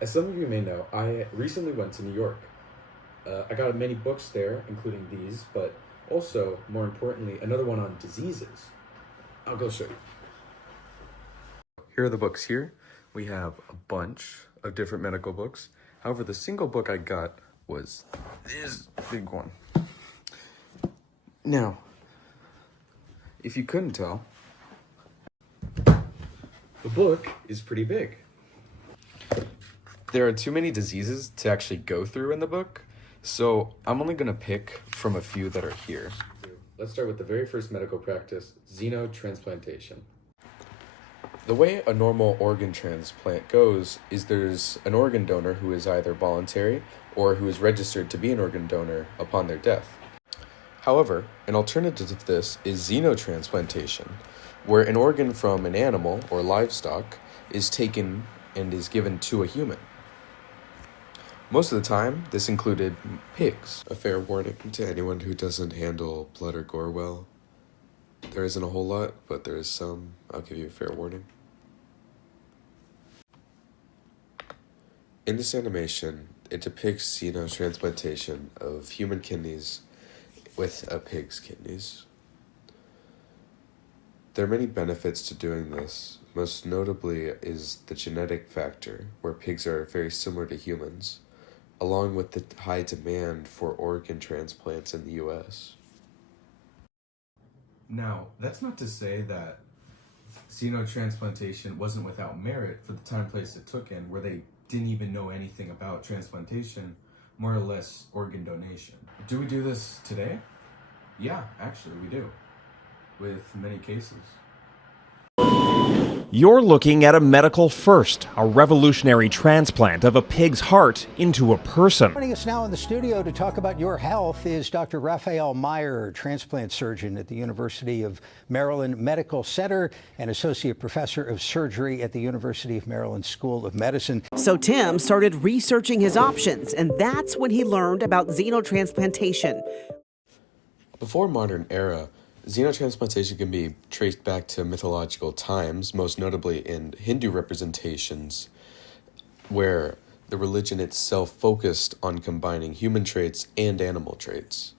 As some of you may know, I recently went to New York. I got many books there, including these, but also, more importantly, another one on diseases. I'll go show you. Here are the books here. We have a bunch of different medical books. However, the single book I got was this big one. Now, if you couldn't tell, the book is pretty big. There are too many diseases to actually go through in the book, so I'm only gonna pick from a few that are here. Let's start with the very first medical practice, xenotransplantation. The way a normal organ transplant goes is there's an organ donor who is either voluntary or who is registered to be an organ donor upon their death. However, an alternative to this is xenotransplantation, where an organ from an animal or livestock is taken and is given to a human. Most of the time, this included pigs. A fair warning to anyone who doesn't handle blood or gore well. There isn't a whole lot, but there is some. I'll give you a fair warning. In this animation, it depicts xenotransplantation of human kidneys with a pig's kidneys. There are many benefits to doing this. Most notably is the genetic factor, where pigs are very similar to humans, along with the high demand for organ transplants in the US. Now, that's not to say that xenotransplantation wasn't without merit for the time place it took in, where they didn't even know anything about transplantation, more or less organ donation. Do we do this today? Yeah, actually we do, with many cases. You're looking at a medical first, a revolutionary transplant of a pig's heart into a person. Joining us now in the studio to talk about your health is Dr. Raphael Meyer, transplant surgeon at the University of Maryland Medical Center and associate professor of surgery at the University of Maryland School of Medicine. So Tim started researching his options, and that's when he learned about xenotransplantation. Before modern era, xenotransplantation can be traced back to mythological times, most notably in Hindu representations, where the religion itself focused on combining human traits and animal traits.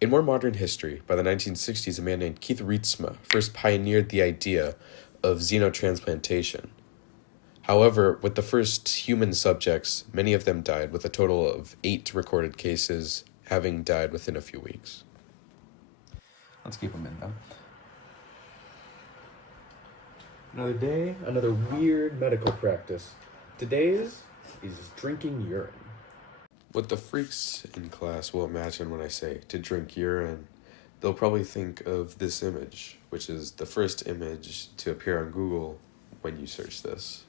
In more modern history, by the 1960s, a man named Keith Reitsma first pioneered the idea of xenotransplantation. However, with the first human subjects, many of them died, with a total of 8 recorded cases having died within a few weeks. Let's keep them in though. Another day, another weird medical practice. Today's is drinking urine. What the freaks in class will imagine when I say to drink urine, they'll probably think of this image, which is the first image to appear on Google when you search this.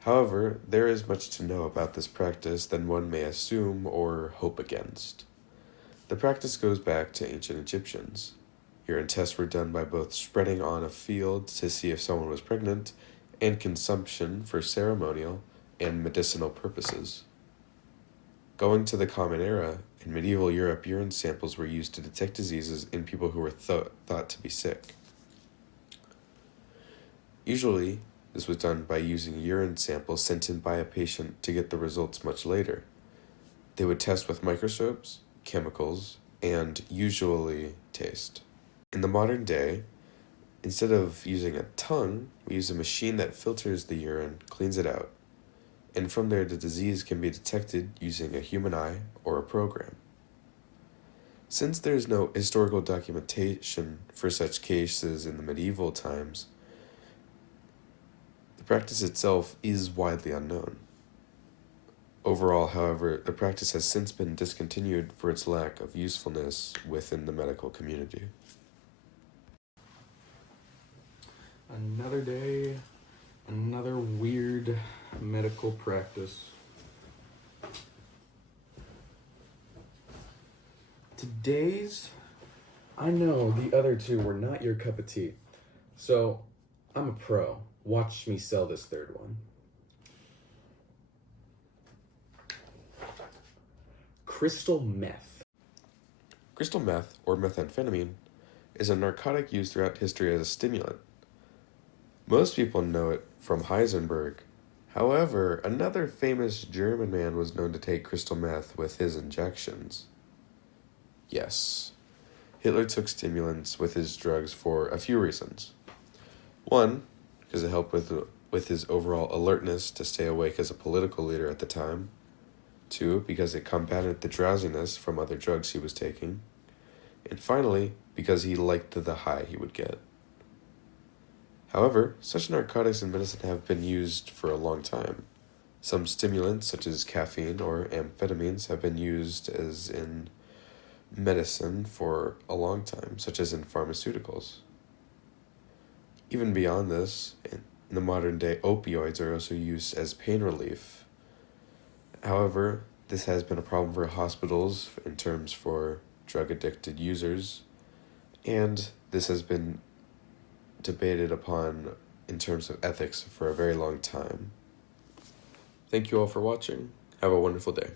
However, there is much to know about this practice than one may assume or hope against. The practice goes back to ancient Egyptians. Urine tests were done by both spreading on a field to see if someone was pregnant and consumption for ceremonial and medicinal purposes. Going to the Common Era, in medieval Europe, urine samples were used to detect diseases in people who were thought to be sick. Usually, this was done by using urine samples sent in by a patient to get the results much later. They would test with microscopes, chemicals, and usually taste. In the modern day, instead of using a tongue, we use a machine that filters the urine, cleans it out, and from there the disease can be detected using a human eye or a program. Since there is no historical documentation for such cases in the medieval times, the practice itself is widely unknown. Overall, however, the practice has since been discontinued for its lack of usefulness within the medical community. Another day, another weird medical practice. Today's, I know the other two were not your cup of tea, so I'm a pro. Watch me sell this third one. Crystal meth. Crystal meth, or methamphetamine, is a narcotic used throughout history as a stimulant. Most people know it from Heisenberg, However, another famous German man was known to take crystal meth with his injections. Yes, Hitler took stimulants with his drugs for a few reasons. One, because it helped with his overall alertness to stay awake as a political leader at the time. Two, because it combated the drowsiness from other drugs he was taking. And finally, because he liked the high he would get. However, such narcotics in medicine have been used for a long time. Some stimulants, such as caffeine or amphetamines, have been used as in medicine for a long time, such as in pharmaceuticals. Even beyond this, in the modern day, opioids are also used as pain relief. However, this has been a problem for hospitals in terms for drug-addicted users, and this has been debated upon in terms of ethics for a very long time. Thank you all for watching. Have a wonderful day.